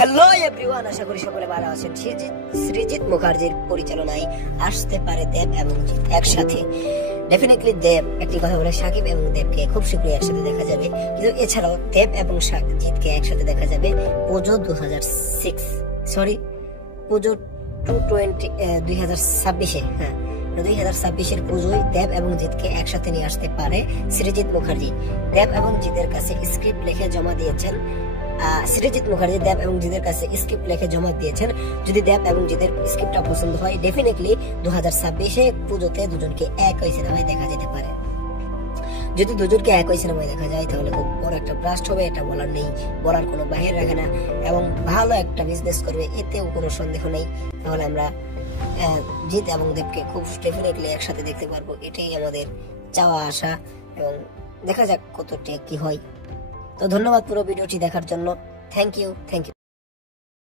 Hello everyone, আশা করি সকলে ভালো আছেন। সৃজিত মুখার্জির পরিচালনায় আসতে পারে দেব এবং জিৎ একসাথে। ডেফিনেটলি দেব একটি কথা বলে, সাকিব এবং দেবকে খুব শীঘ্রই একসাথে দেখা যাবে। কিন্তু এছাড়াও দেব এবং জিৎকে একসাথে দেখা যাবে পুজো 2026 হ্যাঁ 2026-এর পুজোয় দেব এবং জিৎকে একসাথে নিয়ে আসতে পারে সৃজিত মুখার্জি। দেব এবং জিতের কাছে স্ক্রিপ্ট লিখে জমা দিয়েছেন সৃজিত মুখার্জি দেব এবং জিতের কাছে স্ক্রিপ্ট লিখে জমা দিয়েছেন। যদি দেব এবং জিতের স্ক্রিপ্টটা পছন্দ হয়, ডেফিনেটলি 2026-এ পুজোতে দুজনকে একই সিনেমায় দেখা যেতে পারে। যদি দুজনকে একই সিনেমায় দেখা যায় তাহলে খুব বড় একটা ব্লাস্ট হবে, এটা বলার নেই, বলার কোনো বাহির রাখে না, এবং ভালো একটা বিজনেস করবে, এতেও কোনো সন্দেহ নেই। তাহলে আমরা জিৎ এবং দেবকে খুব ডেফিনেটলি একসাথে দেখতে পারবো, এটাই আমাদের চাওয়া আশা, এবং দেখা যাক কতটা কি হয়। তো ধন্যবাদ পুরো ভিডিওটি দেখার জন্য। Thank you.